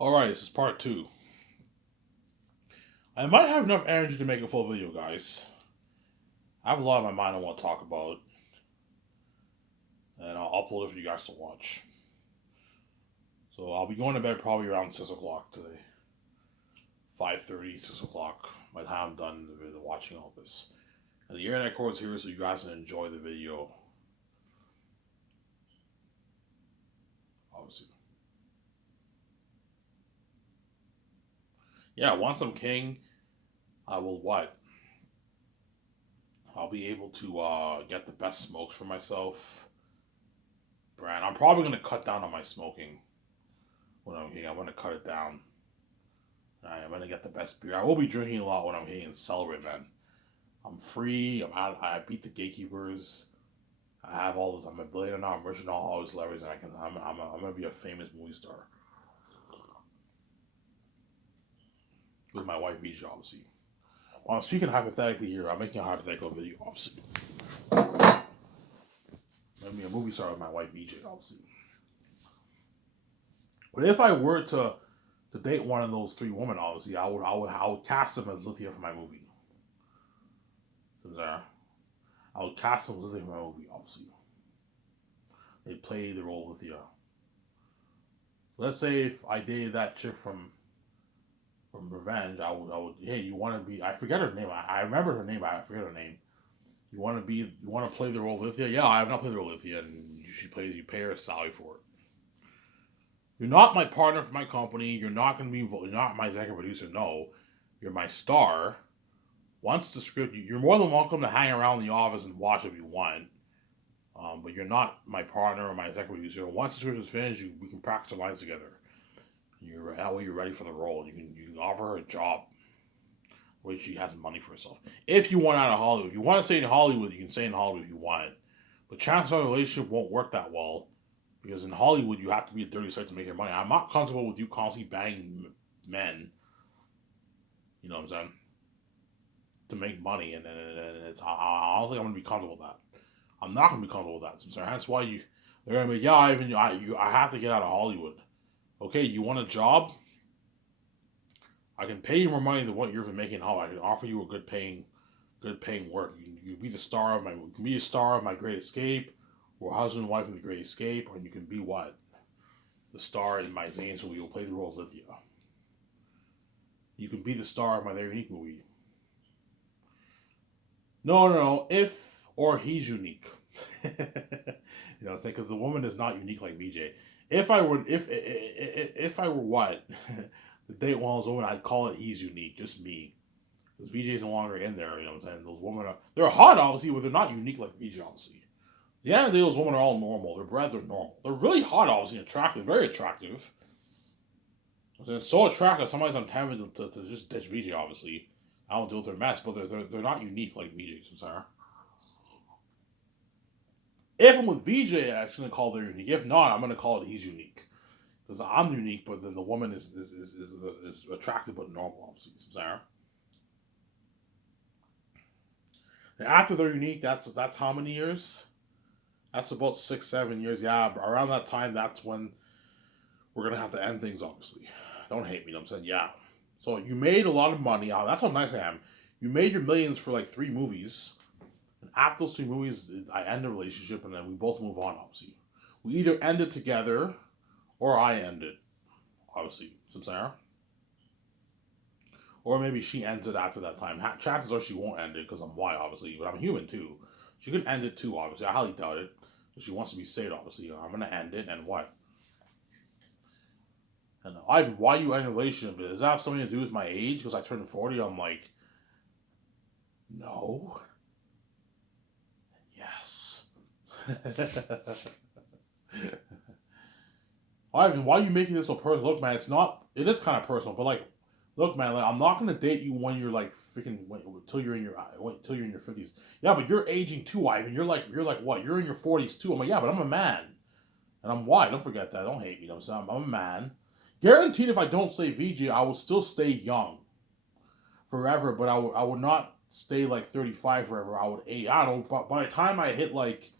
Alright, this is part two. I might have enough energy to make a full video, guys. I have a lot on my mind I want to talk about, and I'll upload it for you guys to watch. So I'll be going to bed probably around 6 o'clock today. 5:30, 6 o'clock. By the time I'm done watching all this. And the internet cord's here so you guys can enjoy the video. Obviously. Yeah, once I'm king, I will what? I'll be able to get the best smokes for myself. Brand. I'm probably going to cut down on my smoking when I'm king. I'm going to cut it down. I'm going to get the best beer. I will be drinking a lot when I'm king and celebrate, man. I'm free. I'm out. I beat the gatekeepers. I have all this. I'm a billionaire now. I'm rich in all these levers, and I'm going to be a famous movie star with my wife, Misha, obviously. Well, I'm speaking hypothetically here. I'm making a hypothetical video, obviously. I'm going to be a movie star with my wife, BJ, obviously. But if I were to date one of those three women, obviously, I would cast them as Lithia for my movie. I would cast them as Lithia for my movie, obviously. They play the role of Lithia. Let's say if I dated that chick from Revenge, I would. Hey, you want to be? I forget her name. I remember her name. But I forget her name. You want to be? You want to play the role of Lithia? Yeah, I have not played the role of Lithia, and she plays. You pay her a salary for it. You're not my partner for my company. You're not going to be involved. You're not my executive producer. No, you're my star. Once the script, you're more than welcome to hang around the office and watch if you want. But you're not my partner or my executive producer. Once the script is finished, we can practice the lines together. That way you're ready for the role. You can offer her a job, where she has money for herself. If you want out of Hollywood, if you want to stay in Hollywood, you can stay in Hollywood if you want. But chances are the relationship won't work that well because in Hollywood you have to be a dirty side to make your money. I'm not comfortable with you constantly banging men. You know what I'm saying? To make money, and it's I don't think I'm gonna be comfortable with that. I'm not gonna be comfortable with that. So that's why they're gonna be I have to get out of Hollywood. Okay, you want a job? I can pay you more money than what you're making. How I can offer you a good paying work. You can be the star of you can be a star of my Great Escape, or husband and wife in the Great Escape, or you can be what the star in my Zane, so you'll play the roles of you. You can be the star of my Very Unique movie. No. If or he's unique. You know what I'm saying? Because the woman is not unique like BJ. If I were what the date one of those women, I'd call it he's unique, just me. Because VJ's no longer in there. You know what I'm saying? Those women they're hot obviously, but they're not unique like VJ obviously. The end of the day, those women are all normal. Their breath are normal. They're really hot obviously, attractive, very attractive. They're so attractive. Sometimes I'm tempted to just ditch VJ obviously. I don't deal with their mess, but they're not unique like VJ's. I'm sorry. If I'm with VJ, I'm gonna call it unique. If not, I'm gonna call it he's unique. Because I'm unique, but then the woman is attractive but normal, obviously. Sarah. And after they're unique, that's how many years? That's about 6, 7 years. Yeah, around that time, that's when we're gonna have to end things. Obviously, don't hate me. You know what I'm saying, yeah. So you made a lot of money. That's how nice I am. You made your millions for like 3 movies. And after those 3 movies, I end the relationship, and then we both move on. Obviously, we either end it together, or I end it. Obviously, Samsara. Or maybe she ends it after that time. Chances are she won't end it because I'm white, obviously, but I'm human too. She could end it too, obviously. I highly doubt it. If she wants to be saved, obviously. I'm gonna end it, and what? And why you end a relationship? Does that have something to do with my age? Because I turned 40, I'm like, no. Yes. Ivan, why are you making this so personal? Look, man, it's not. It is kind of personal, but like, look, man, like, I'm not gonna date you when you're like freaking until you're in your until you're in your 50s. Yeah, but you're aging too, Ivan. You're like what? You're in your 40s too. I'm like, yeah, but I'm a man, and I'm white. Don't forget that. Don't hate me. I'm saying I'm a man. Guaranteed, if I don't say VG, I will still stay young forever. But I would not stay like 35 forever. I would age. I don't know. But by the time I hit like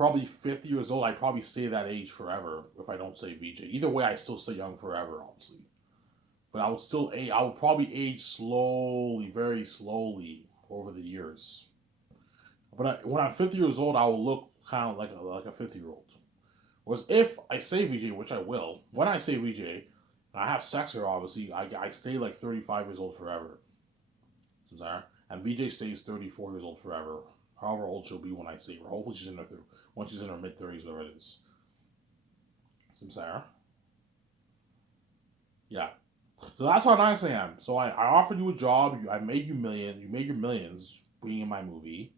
probably 50 years old, I'd probably stay that age forever if I don't say VJ. Either way, I still stay young forever, obviously. But I would probably age slowly, very slowly over the years. But when I'm 50 years old, I will look kind of like a 50-year-old. Whereas if I say VJ, which I will, when I say VJ, and I have sex with her, obviously, I stay like 35 years old forever. And VJ stays 34 years old forever. However old she'll be when I see her. Hopefully once she's in her mid-30s, whatever it is. Sarah. Yeah. So that's how nice I am. So I offered you a job. I made you millions. You made your millions being in my movie.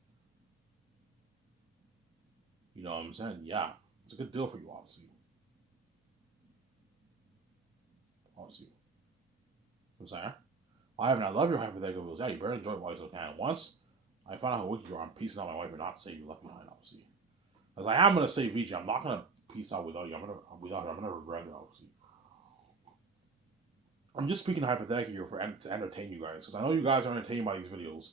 You know what I'm saying? Yeah. It's a good deal for you, obviously. Obviously. I'm saying? I love your hypothetical rules. Yeah, you better enjoy it while you still can. Once I find out how wicked you are, I'm peacing out my wife and not saying you left behind, obviously. As I am going to say VJ, I'm not going to peace out without you. I'm going to regret it, obviously. I'm just speaking hypothetically here to entertain you guys. Because I know you guys are entertained by these videos.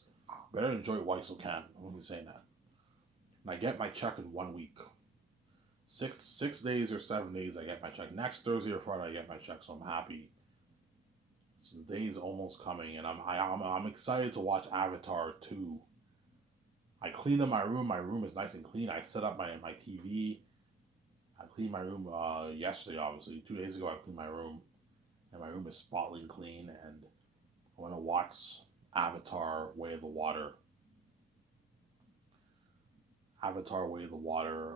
Better enjoy it while you still can. I'm only saying that. And I get my check in 1 week. 6 days or 7 days, I get my check. Next Thursday or Friday, I get my check. So I'm happy. So the day is almost coming, and I'm excited to watch Avatar 2. I cleaned up my room. My room is nice and clean. I set up my TV. I cleaned my room yesterday, obviously. 2 days ago, I cleaned my room. And my room is spotless clean. And I want to watch Avatar Way of the Water. Avatar Way of the Water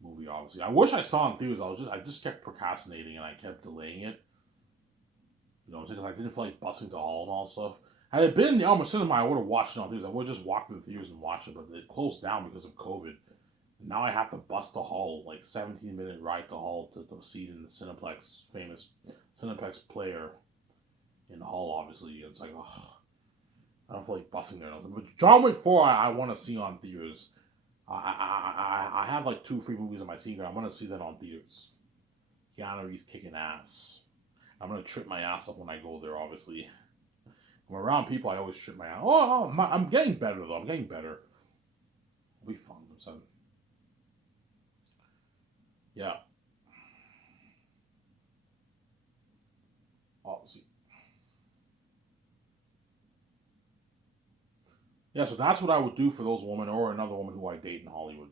movie, obviously. I wish I saw it in theaters. I just kept procrastinating and I kept delaying it. You know, because I didn't feel like busting the hall and all stuff. Had it been in the Alma Cinema, I would have watched it on theaters. I would have just walked to the theaters and watched it, but it closed down because of COVID. Now I have to bust the hall, like 17-minute ride to hall to seat in the Cineplex, famous Cineplex player in the hall, obviously. It's like, ugh, I don't feel like busting there. But John Wick 4, I want to see on theaters. I have like 2 free movies on my TV. I want to see that on theaters. Keanu Reeves kicking ass. I'm going to trip my ass up when I go there, obviously. When I'm around people, I always trip my ass. I'm getting better, though. I'm getting better. It'll be fun. So, yeah. Obviously. Yeah, so that's what I would do for those women or another woman who I date in Hollywood.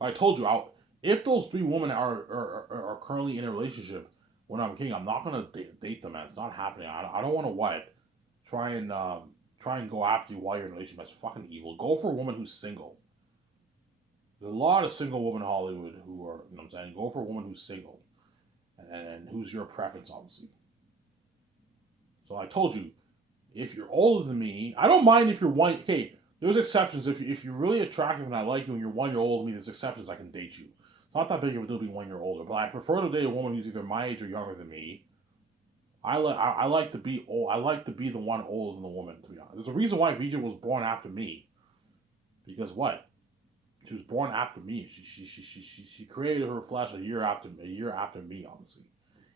I told you, if those 3 women are currently in a relationship when I'm king, I'm not gonna date them. Man. It's not happening. I don't want to try and go after you while you're in a relationship. That's fucking evil. Go for a woman who's single. There's a lot of single women in Hollywood who are, you know what I'm saying. Go for a woman who's single, and who's your preference, obviously. So I told you, if you're older than me, I don't mind if you're one. Okay, there's exceptions. If you're really attractive and I like you and you're 1 year older than me, there's exceptions. I can date you. It's not that big of a deal being 1 year older, but I prefer to date a woman who's either my age or younger than me. I like to be old. I like to be the one older than the woman. To be honest, there's a reason why Vijay was born after me. Because what? She was born after me. She created her flesh a year after me, obviously.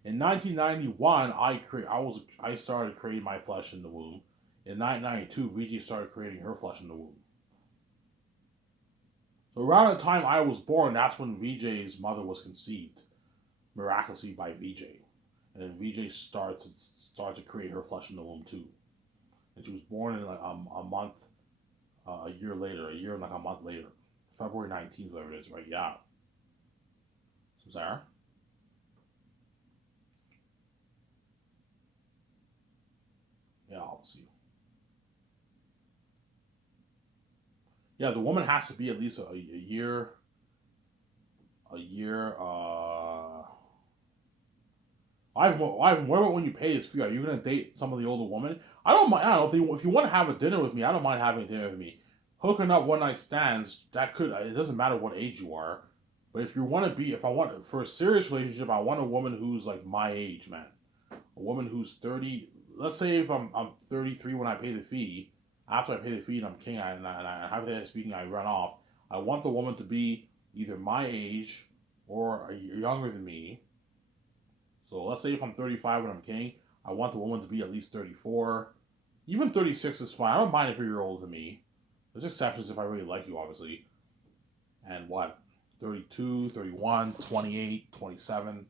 In 1991, I started creating my flesh in the womb. In 1992, Vijay started creating her flesh in the womb. So around the time I was born, that's when Vijay's mother was conceived, miraculously by Vijay, and then Vijay started to create her flesh in the womb too, and she was born in like a month, a year later, a year and like a month later, February 19th, whatever it is, right? Yeah. So Sarah. Yeah, obviously. Yeah, the woman has to be at least a year. A year. Ivan, what about when you pay this fee? Are you gonna date some of the older women? I don't mind. I don't know if you want to have a dinner with me. I don't mind having a dinner with me. Hooking up one night stands. That could. It doesn't matter what age you are. But if I want for a serious relationship, I want a woman who's like my age, man. A woman who's 30. Let's say if I'm 33 when I pay the fee. After I pay the fee and I'm king, and hypothetically speaking, I run off. I want the woman to be either my age or younger than me. So let's say if I'm 35 when I'm king, I want the woman to be at least 34. Even 36 is fine. I don't mind if you're older than me. There's exceptions if I really like you, obviously. And what? 32, 31, 28, 27.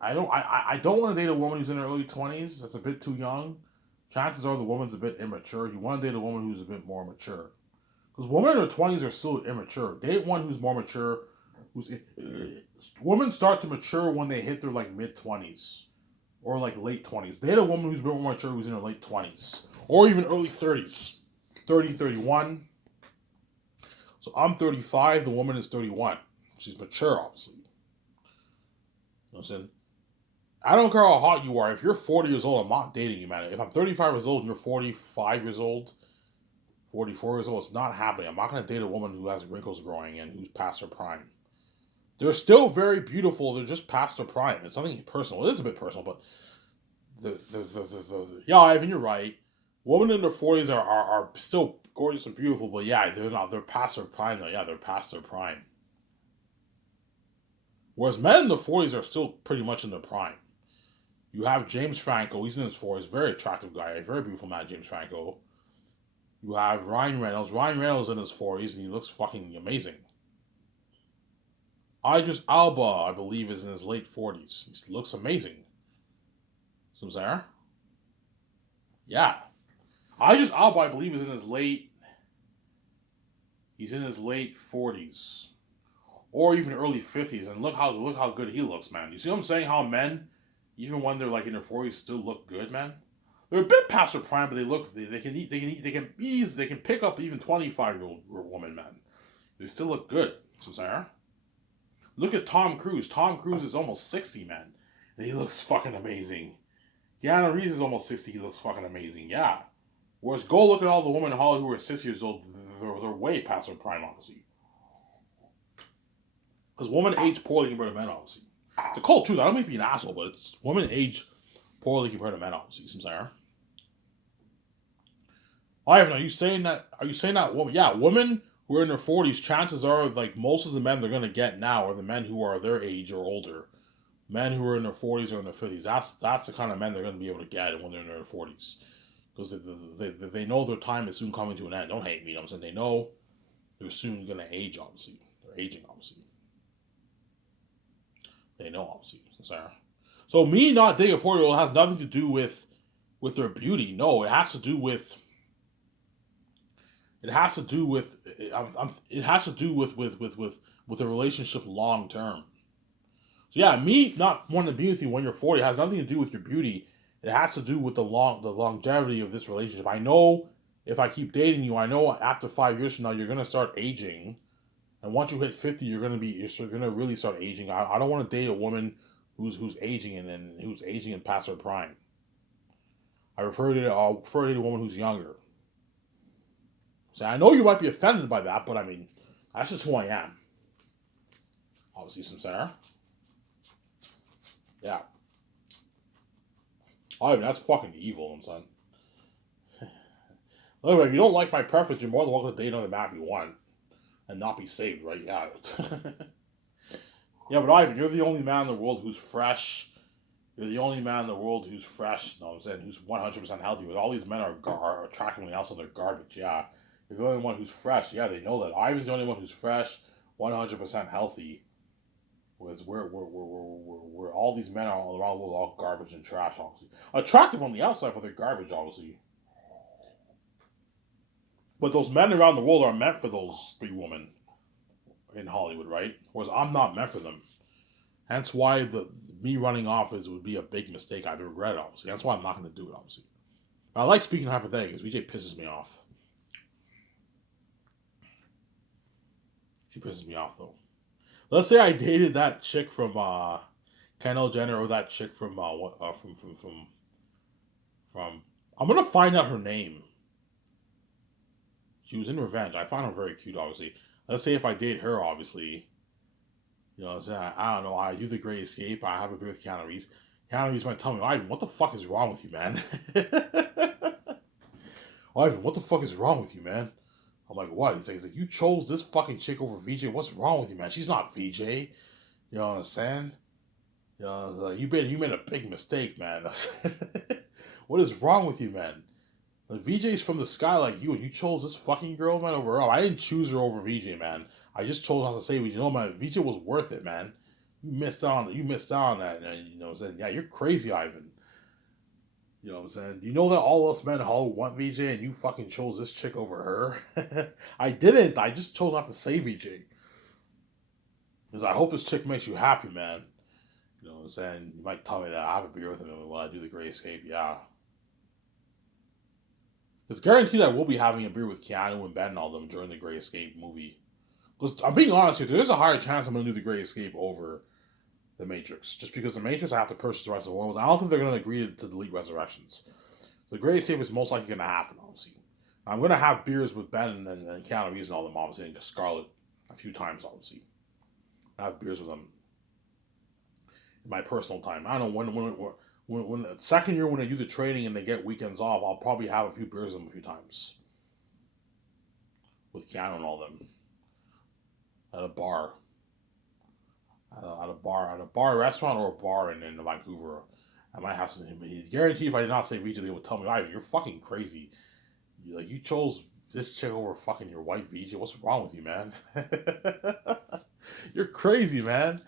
I don't want to date a woman who's in her early 20s. That's a bit too young. Chances are the woman's a bit immature. You want to date a woman who's a bit more mature. Because women in their 20s are still immature. Date one who's more mature. Women start to mature when they hit their like mid 20s or like late 20s. Date a woman who's a bit more mature who's in her late 20s or even early 30s. 30, 31. So I'm 35, the woman is 31. She's mature, obviously. You know what I'm saying? I don't care how hot you are. If you're 40 years old, I'm not dating you, man. If I'm 35 years old and you're 45 years old, 44 years old, it's not happening. I'm not going to date a woman who has wrinkles growing and who's past her prime. They're still very beautiful. They're just past their prime. It's something personal. It is a bit personal, but yeah, Ivan, you're right. Women in their 40s are still gorgeous and beautiful, but yeah, they're not. They're past their prime, though. Yeah, they're past their prime. Whereas men in the 40s are still pretty much in their prime. You have James Franco. He's in his 40s. Very attractive guy. A very beautiful man, James Franco. You have Ryan Reynolds. Ryan Reynolds in his 40s, and he looks fucking amazing. Idris Elba, I believe, is in his late 40s. He looks amazing. Some there? Yeah. Idris Elba, I believe, is in his late. He's in his late 40s, or even early 50s, and look how good he looks, man. You see what I'm saying? How men, even when they're like in their 40s, still look good, man. They're a bit past their prime, but they can pick up even 25-year-old woman, man. They still look good. So Sarah, look at Tom Cruise. Tom Cruise is almost 60, man, and he looks fucking amazing. Keanu Reeves is almost 60. He looks fucking amazing. Yeah. Whereas go look at all the women in Hollywood who are 60 years old. They're way past their prime, obviously. Because women age poorly compared to men, obviously. It's a cold truth. I don't mean to be an asshole, but it's women age poorly compared to men, obviously. Some Sarah. Ivan, are you saying that? Are you saying that? Well, yeah, women who are in their 40s, chances are like most of the men they're gonna get now are the men who are their age or older. Men who are in their 40s or in their 50s. That's the kind of men they're gonna be able to get when they're in their 40s, because they know their time is soon coming to an end. Don't hate me. You know what I'm saying? They know they're soon gonna age. Obviously, they're aging. Obviously, they know. Obviously, Sarah. So me not dating a 40-year-old has nothing to do with their beauty. No, it has to do with It has to do with it has to do with a relationship long term. So yeah, me not wanting to be with you when you're 40 has nothing to do with your beauty. It has to do with the longevity of this relationship. I know if I keep dating you, I know after 5 years from now you're gonna start aging, and once you hit 50, you're gonna really start aging. I don't want to date a woman who's aging and who's aging and past her prime. I prefer to date a woman who's younger. So I know you might be offended by that, but I mean, that's just who I am. Obviously, some Sarah. Yeah. I mean, that's fucking evil, I'm saying. Look, if you don't like my preference, you're more than welcome to date another man if you want. And not be saved, right? Yeah. Yeah, but Ivan, you're the only man in the world who's fresh. You're the only man in the world who's fresh, you know what I'm saying, who's 100% healthy. But all these men are attracting everyone else and they're garbage, yeah. You're the only one who's fresh. Yeah, they know that. Ivan's the only one who's fresh, 100% healthy. Whereas we're all these men are all around the world all garbage and trash, obviously. Attractive on the outside, but they're garbage, obviously. But those men around the world are meant for those three women in Hollywood, right? Whereas I'm not meant for them. Hence why me running off would be a big mistake. I'd regret it, obviously. That's why I'm not going to do it, obviously. But I like speaking hypotheticals. VJ pisses me off. She pisses me off, though. Let's say I dated that chick from Kendall Jenner or that chick from from. I'm gonna find out her name. She was in Revenge. I found her very cute, obviously. Let's say if I date her, obviously, you know, I don't know. I do The Great Escape. I have a beer with Keanu Reeves. Keanu Reeves might tell me, Ivan, what the fuck is wrong with you, man? Ivan, what the fuck is wrong with you, man? I'm like, what? He's like, you chose this fucking chick over VJ. What's wrong with you, man? She's not VJ. You know what I'm saying? You know, you made a big mistake, man. What is wrong with you, man? Like, VJ's from the sky like you, and you chose this fucking girl, man, over her. I didn't choose her over VJ, man. I just chose not to say VJ. No, man, VJ was worth it, man. You missed out on that, and you know what I'm saying? Yeah, you're crazy, Ivan. You know what I'm saying? You know that all us men in Hollywood want VJ, and you fucking chose this chick over her? I didn't. I just chose not to say VJ. Because I hope this chick makes you happy, man. You know what I'm saying? You might tell me that I have a beer with him when I do the Great Escape. Yeah. It's guaranteed I will be having a beer with Keanu and Ben and all them during the Great Escape movie. Because I'm being honest here, there's a higher chance I'm going to do the Great Escape over the Matrix. Just because the Matrix, I have to purchase the rest of the worlds. I don't think they're going to agree to delete Resurrections. The Great Escape is most likely going to happen, obviously. I'm going to have beers with Ben and Keanu Reeves and all them, obviously, and Scarlett a few times, obviously. I have beers with them in my personal time. I don't know when the second year when they do the training and they get weekends off, I'll probably have a few beers with them a few times with Keanu and all them at a bar, at a bar restaurant or a bar in Vancouver. I might have some. He's guaranteed if I did not say VJ, they would tell me, "Ivan, you're fucking crazy. You chose this chick over fucking your wife, VJ. What's wrong with you, man? You're crazy, man."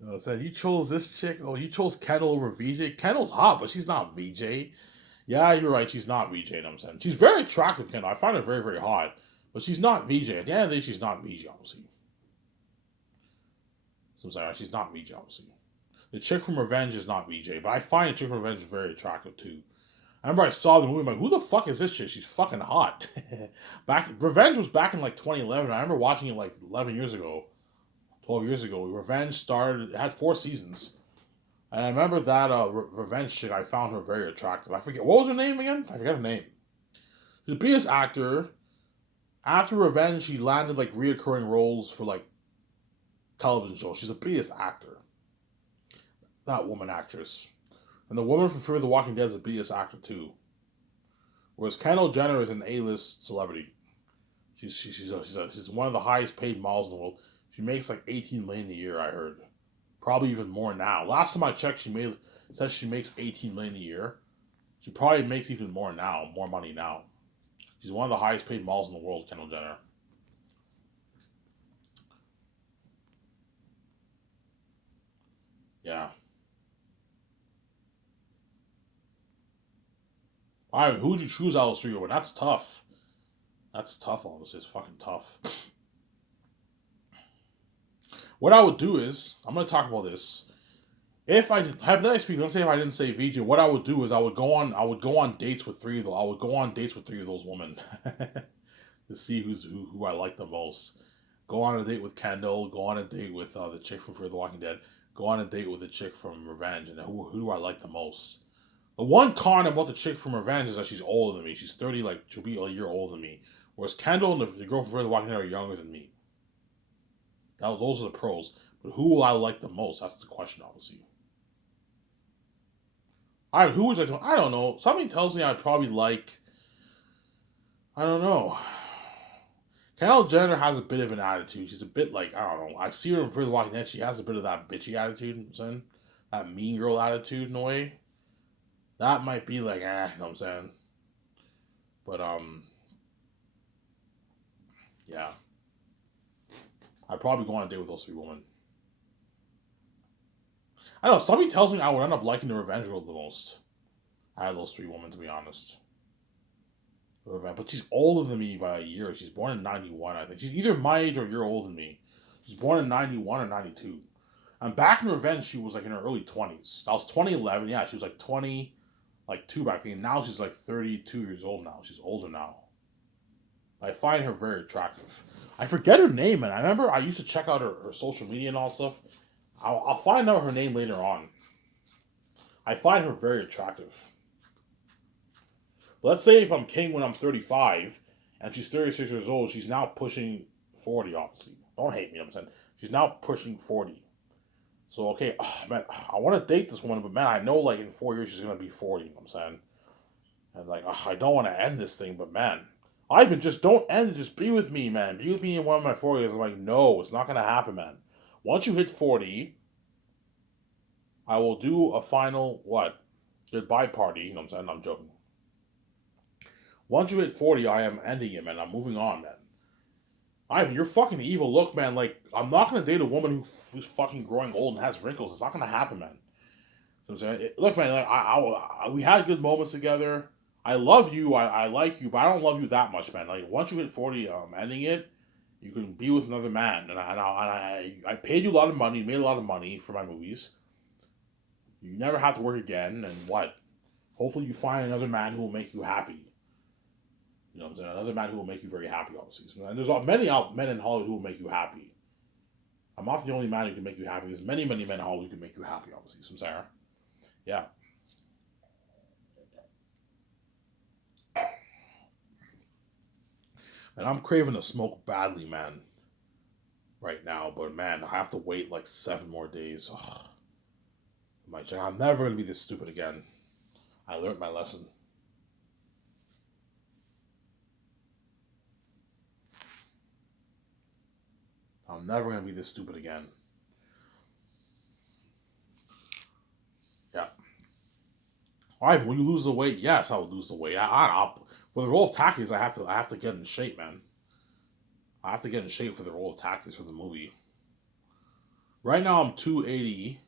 You know what I'm saying? You chose this chick. Oh, you chose Kendall over VJ. Kendall's hot, but she's not VJ. Yeah, you're right. She's not VJ. You know what I'm saying? She's very attractive, Kendall. I find her very, very hot. But she's not VJ. At the end of the day, she's not VJ, obviously. So I'm sorry, she's not VJ, obviously. The chick from Revenge is not VJ, but I find the chick from Revenge very attractive, too. I remember I saw the movie, I'm like, who the fuck is this chick? She's fucking hot. Revenge was back in like 2011. I remember watching it like 11 years ago, 12 years ago. Revenge started, it had 4 seasons. And I remember that Revenge chick, I found her very attractive. I forget, what was her name again? I forget her name. She's a biggest actor. After Revenge, she landed like reoccurring roles for like television shows. She's a biggest actor. That woman actress. And the woman from Fear the Walking Dead is a biggest actor too. Whereas Kendall Jenner is an A-list celebrity. She's one of the highest paid models in the world. She makes like 18 million a year, I heard. Probably even more now. Last time I checked, says she makes 18 million a year. She probably makes even more now, more money now. She's one of the highest paid models in the world, Kendall Jenner. Yeah. All right, who would you choose out of those three? That's tough. That's tough, honestly. It's fucking tough. What I would do is, I'm going to talk about this. If I hypothetically speaking, let's say if I didn't say VJ, what I would do is I would go on dates with three of them. I would go on dates with three of those women to see who I like the most. Go on a date with Kendall. Go on a date with the chick from Fear the Walking Dead. Go on a date with the chick from Revenge, and who do I like the most? The one con about the chick from Revenge is that she's older than me. She's 30, like she'll be a year older than me. Whereas Kendall and the girl from Fear the Walking Dead are younger than me. Those are the pros. But who will I like the most? That's the question, obviously. All right, who was I doing? I don't know. Something tells me I'd probably like. I don't know. Kendall Jenner has a bit of an attitude. She's a bit like, I don't know. I see her in Fear the Walking Dead. She has a bit of that bitchy attitude, son. That mean girl attitude in a way. That might be like, you know what I'm saying? But, yeah. I'd probably go on a date with those three women. I don't know. Something tells me I would end up liking the Revenge girl the most. Out of those three women, to be honest. But she's older than me by a year. She's born in 91, I think. She's either my age or a year older than me. She's born in 91 or 92. And back in Revenge, she was like in her early 20s. That was 2011. Yeah, she was like 20, like 2 back then. Now she's like 32 years old now. She's older now. I find her very attractive. I forget her name, and I remember I used to check out her social media and all stuff. I'll find out her name later on. I find her very attractive. But let's say if I'm king when I'm 35, and she's 36 years old, she's now pushing 40, obviously. Don't hate me, I'm saying. She's now pushing 40. So, okay, man, I want to date this woman, but man, I know like in 4 years she's going to be 40, you know what I'm saying? And like, I don't want to end this thing, but man, Ivan, just don't end it. Just be with me, man. Be with me in one of my 4 years. I'm like, no, it's not going to happen, man. Once you hit 40, I will do a final, what? Goodbye party. You know what I'm saying? I'm joking. Once you hit 40, I am ending it, man. I'm moving on, man. Ivan, you're fucking evil. Look, man, like, I'm not gonna date a woman who's fucking growing old and has wrinkles. It's not gonna happen, man. So I'm saying, look, man, like, we had good moments together. I love you. I like you, but I don't love you that much, man. Like, once you hit 40, ending it, you can be with another man. And I paid you a lot of money, made a lot of money for my movies. You never have to work again, and what? Hopefully, you find another man who will make you happy. You know what I'm saying? Another man who will make you very happy, obviously. So, and there's many men in Hollywood who will make you happy. I'm not the only man who can make you happy. There's many, many men in Hollywood who can make you happy, obviously. So I'm saying, yeah. And I'm craving to smoke badly, man, right now. But man, I have to wait like 7 more days. Ugh. My check. I'm never gonna be this stupid again. I learned my lesson. I'm never gonna be this stupid again. Yeah. All right. Will you lose the weight? Yes, I will lose the weight. I'll for the role of Takis, I have to get in shape, man. I have to get in shape for the role of Takis for the movie. Right now I'm 280,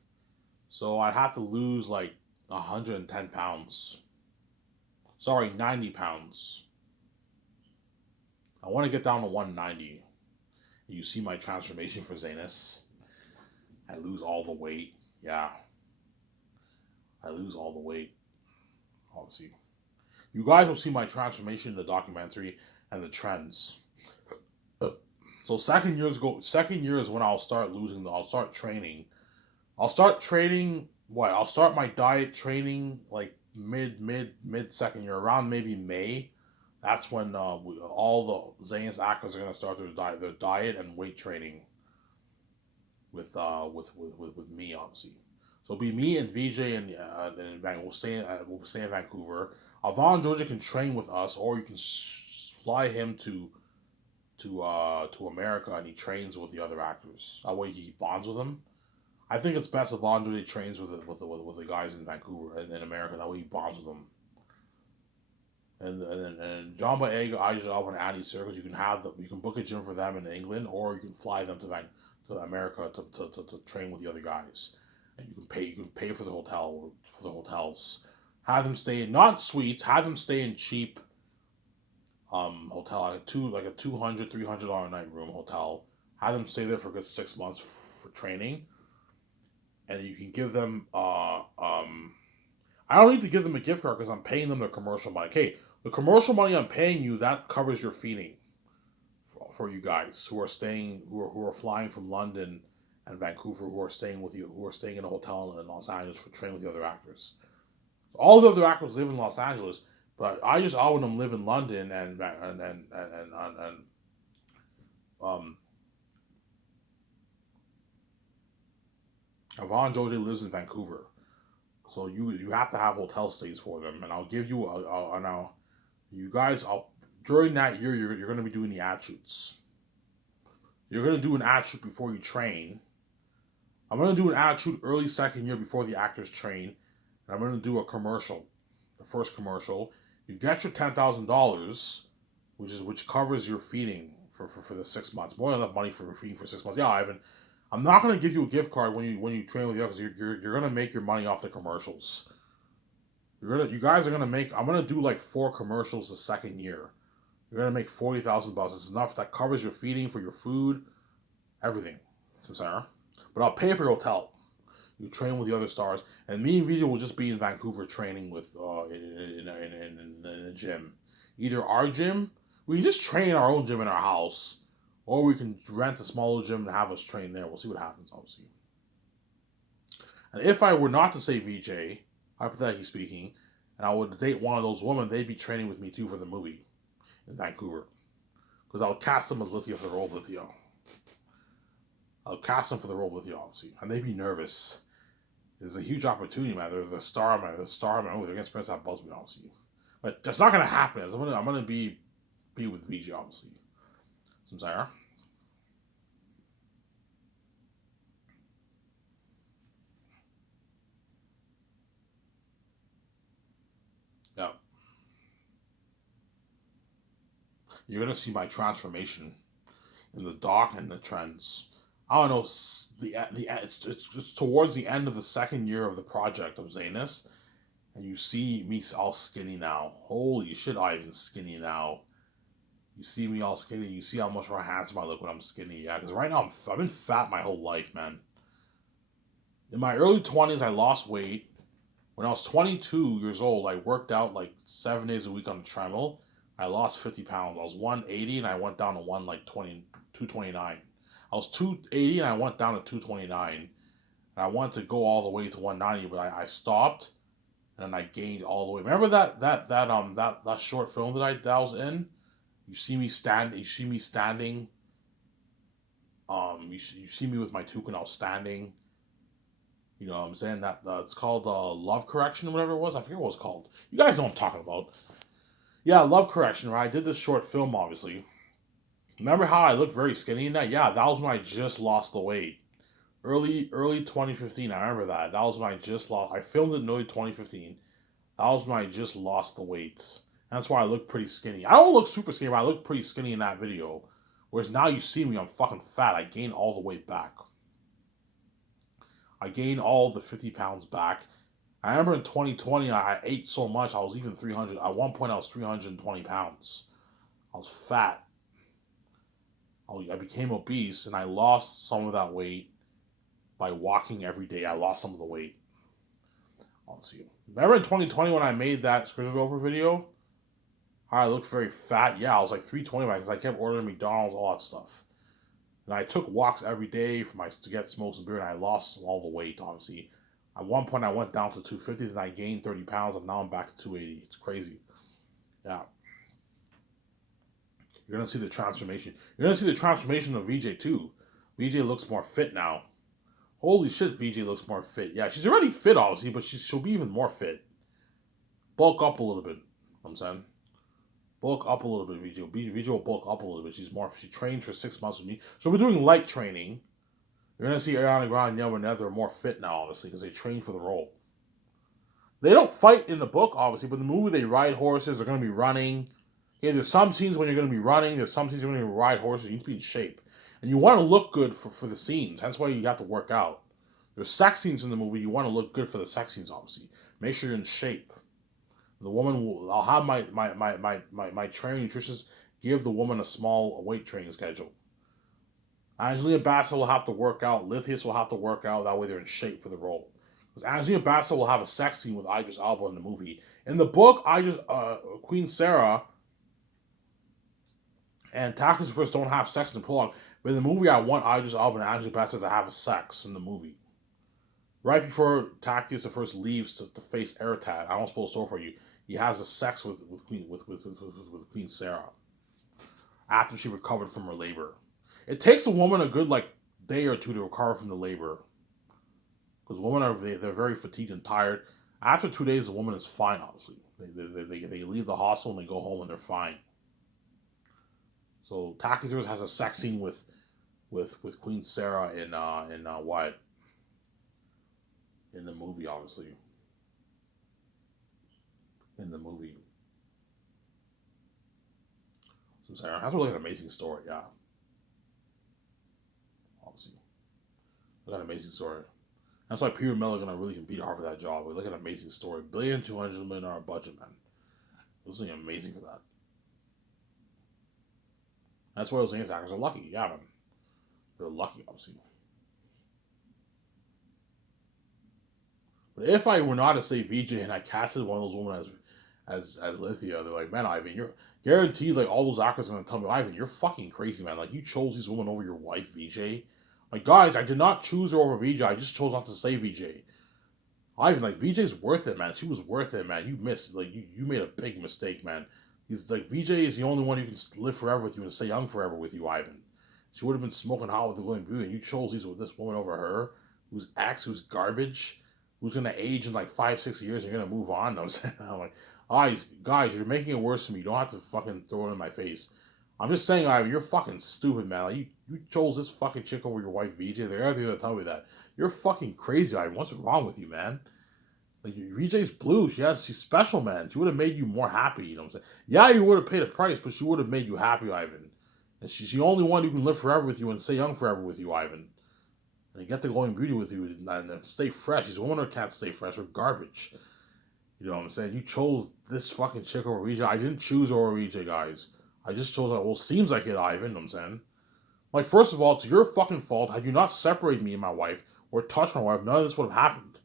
so I'd have to lose like 110 pounds. Sorry, 90 pounds. I want to get down to 190. You see my transformation for Zanus. I lose all the weight. Yeah, I lose all the weight. Obviously, you guys will see my transformation in the documentary and the trends. So second year is when I'll start losing. I'll start training. I'll start training. What? I'll start my diet training like mid second year, around maybe May. That's when all the Zayn's actors are gonna start their diet and weight training with me, obviously. So it'll be me and VJ and we'll stay in Vancouver. Avon Georgia can train with us, or you can fly him to America and he trains with the other actors. That way he bonds with them. I think it's best if Andre trains with the guys in Vancouver and in America. That way he bonds with them. And John Boyega, Aja, and Andy Circus, you can book a gym for them in England, or you can fly them to America to train with the other guys, and you can pay for the hotels. Have them stay in not suites. Have them stay in cheap hotel, like a $200-$300 a night room hotel. Have them stay there for a good 6 months for training, and you can give them I don't need to give them a gift card because I'm paying them the commercial money. Okay, the commercial money I'm paying you, that covers your feeding for you guys who are staying, who are flying from London and Vancouver, who are staying with you, who are staying in a hotel in Los Angeles for training with the other actors. So all the other actors live in Los Angeles, but I just want them live in London and um Yvonne Jose lives in Vancouver. So you have to have hotel stays for them, and I'll give you now. You guys, I'll during that year you're going to be doing the ad shoots. You're going to do an ad shoot before you train. I'm going to do an ad shoot early second year before the actors train, and I'm going to do a commercial, the first commercial. You get your $10,000, which covers your feeding for the 6 months. More than enough money for feeding for 6 months. Yeah, Ivan. I'm not going to give you a gift card when you train with the others. You're going to make your money off the commercials. You guys are gonna make. I'm gonna do like 4 commercials the second year. You're gonna make $40,000. It's enough that covers your feeding for your food, everything. So Sarah, but I'll pay for your hotel. You train with the other stars, and me and Vijay will just be in Vancouver training with in a gym. Either our gym, we can just train our own gym in our house, or we can rent a smaller gym and have us train there. We'll see what happens, obviously. And if I were not to say VJ, hypothetically speaking, and I would date one of those women, they'd be training with me too for the movie in Vancouver. Because I would cast them as Lithia for the role of Lithia. I would cast them for the role of Lithia, obviously. And they'd be nervous. It's a huge opportunity, man. They're the star of my movie. They're against Prince Al Busby, obviously. But that's not gonna happen. I'm gonna be with VJ, obviously. Some Sarah. Yeah. you're gonna see my transformation in the doc and the trends. I don't know. It's towards the end of the second year of the project of Zanus, and you see me all skinny now. Holy shit, Ivan's skinny now. You see me all skinny. You see how much more handsome I look when I'm skinny. Yeah, because right now I've been fat my whole life, man. In my early 20s, I lost weight. When I was 22 years old, I worked out like 7 days a week on the treadmill. I lost 50 pounds. I was 180 and I went down to 229. I was 280 and I went down to 229. And I wanted to go all the way to 190, but I stopped and then I gained all the way. Remember that short film that I was in? You see me standing. You see me with my toque and I was standing. You know what I'm saying? That it's called Love Correction or whatever it was. I forget what it's called. You guys know what I'm talking about. Yeah, Love Correction, right? I did this short film, obviously. Remember how I looked very skinny in that? Yeah, that was when I just lost the weight. Early 2015, I remember that. That was when I just lost. I filmed it in early 2015. That was when I just lost the weight. That's why I look pretty skinny. I don't look super skinny, but I look pretty skinny in that video. Whereas now you see me, I'm fucking fat. I gained all the weight back. I gained all the 50 pounds back. I remember in 2020, I ate so much, I was even 300. At one point, I was 320 pounds. I was fat. I became obese, and I lost some of that weight by walking every day. I lost some of the weight. Let's see. Remember in 2020 when I made that Skirted Over video? How I looked very fat? Yeah, I was like 320 because I kept ordering McDonald's, all that stuff. And I took walks every day to get smokes and beer, and I lost all the weight, obviously. At one point, I went down to 250, and I gained 30 pounds, and now I'm back to 280. It's crazy. Yeah. You're going to see the transformation. You're going to see the transformation of VJ, too. VJ looks more fit now. Holy shit, VJ looks more fit. Yeah, she's already fit, obviously, but she'll be even more fit. Bulk up a little bit, you know what I'm saying. Bulk up a little bit, VJ. VJ will bulk up a little bit. She trained for 6 months with me. She'll be doing light training. You're going to see Ariana Grande and Yellow Nether are more fit now, obviously, because they train for the role. They don't fight in the book, obviously, but in the movie they ride horses. They're going to be running. Okay, there's some scenes when you're going to be running. There's some scenes when you're going to ride horses. You need to be in shape. And you want to look good for the scenes. That's why you have to work out. There's sex scenes in the movie. You want to look good for the sex scenes, obviously. Make sure you're in shape. The woman will. I'll have my training nutritionist give the woman a small weight training schedule. Angelina Bassett will have to work out. Lithius will have to work out. That way they're in shape for the role. Because Angelina Bassett will have a sex scene with Idris Elba in the movie. In the book, Queen Sarah and Takis first don't have sex in the prologue. But in the movie, I want Idris Elba and Angelina Bassett to have a sex in the movie. Right before Tactius the First leaves to face Eritad, I don't spoil the story for you. He has a sex with Queen Sarah after she recovered from her labor. It takes a woman a good day or two to recover from the labor, because women they're very fatigued and tired. After 2 days, the woman is fine. Obviously, they leave the hospital and they go home and they're fine. So Tactius has a sex scene with Queen Sarah in what? In the movie, obviously. In the movie. So Sarah has really an amazing story, yeah. Obviously. Look at an amazing story. That's why Peter Miller gonna really compete hard for that job. Look at an amazing story. $1.2 billion budget, man. It was something amazing for that. That's why those actors are lucky, yeah, man. They're lucky, obviously. But if I were not to say VJ and I casted one of those women as Lithia, they're like, man, Ivan, you're guaranteed all those actors are gonna tell me, Ivan, you're fucking crazy, man. You chose these women over your wife, VJ. Guys, I did not choose her over VJ. I just chose not to say VJ. Ivan, VJ's worth it, man. She was worth it, man. You missed, you made a big mistake, man. He's VJ is the only one who can live forever with you and stay young forever with you, Ivan. She would have been smoking hot with the William Beauty, and you chose this woman over her, who's garbage, who's gonna age in 5-6 years and you're gonna move on. I'm like, guys, you're making it worse for me. You don't have to fucking throw it in my face. I'm just saying, Ivan, you're fucking stupid, man. You chose this fucking chick over your wife, VJ. They're gonna tell me that. You're fucking crazy, Ivan. What's wrong with you, man? Like VJ's blue. She's special, man. She would have made you more happy. You know what I'm saying? Yeah, you would have paid a price, but she would have made you happy, Ivan. And she's the only one who can live forever with you and stay young forever with you, Ivan. And get the glowing beauty with you and stay fresh. She's a woman who can't stay fresh or garbage. You know what I'm saying? You chose this fucking chick over VJ. I didn't choose over VJ, guys. I just chose, well, seems like it, Ivan. You know what I'm saying? Like, first of all, it's your fucking fault. Had you not separated me and my wife or touched my wife, none of this would have happened.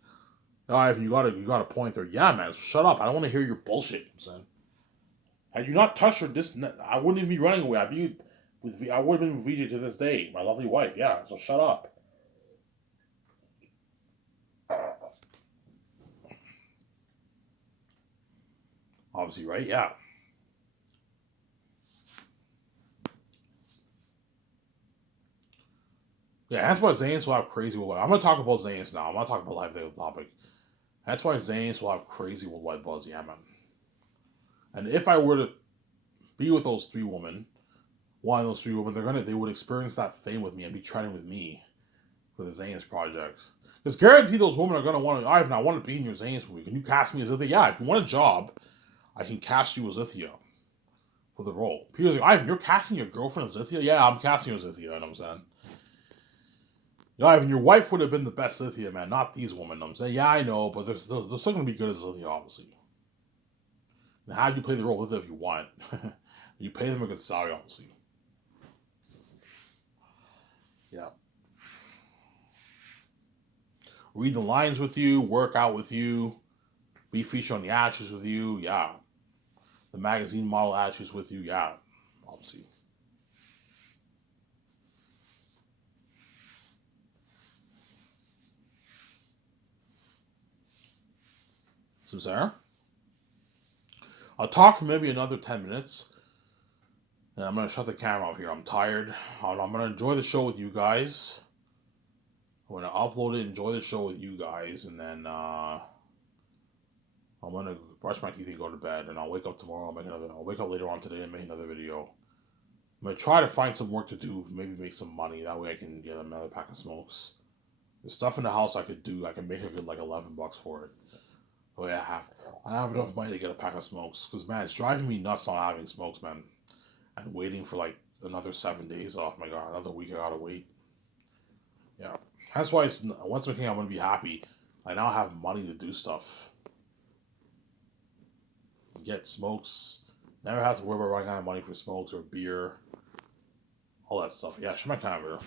Ivan, you got a point there. Yeah, man, shut up. I don't want to hear your bullshit. You know what I'm saying? Had you not touched her, I wouldn't even be running away. I would have been with VJ to this day, my lovely wife. Yeah, so shut up. Obviously, right? Yeah. Yeah, that's why Zayn's will have crazy worldwide. I'm gonna talk about Zayn's now. I'm not talking about live daily topic. That's why Zayn's will have crazy worldwide buzz. Yeah, man. And if I were to be with those three women, one of those three women, they would experience that fame with me and be trending with me for the Zayn's projects. Because guaranteed those women are gonna want to. I want to be in your Zayn's movie. Can you cast me as Ithia? Yeah, if you want a job, I can cast you as Ithia for the role. Peter's like, Ivan, you're casting your girlfriend as Ithia? Yeah, I'm casting her as Ithia. You know what I'm saying? Yeah, Ivan, your wife would have been the best Lithia, man, not these women. I'm saying, yeah, I know, but they're still going to be good as Lithia, obviously. And how do you play the role with it if you want? You pay them a good salary, obviously. Yeah. Read the lines with you, work out with you, be featured on the Ashes with you, yeah. The magazine model Ashes with you, yeah, obviously. So, Sarah, I'll talk for maybe another 10 minutes. And I'm going to shut the camera off here. I'm tired. I'm going to enjoy the show with you guys. I'm going to upload it, enjoy the show with you guys, and then I'm going to brush my teeth and go to bed. And I'll wake up tomorrow. I'll wake up later on today and make another video. I'm going to try to find some work to do, maybe make some money. That way I can get another pack of smokes. There's stuff in the house I could do. I can make a good like $11 for it. Oh yeah, I have enough money to get a pack of smokes. Because man, it's driving me nuts not having smokes, man. And waiting for like another 7 days. Oh my god, another week I gotta wait. Yeah, that's why once I I'm gonna be happy. I now have money to do stuff. Get smokes. Never have to worry about running out of money for smokes or beer. All that stuff. Yeah, shut my camera.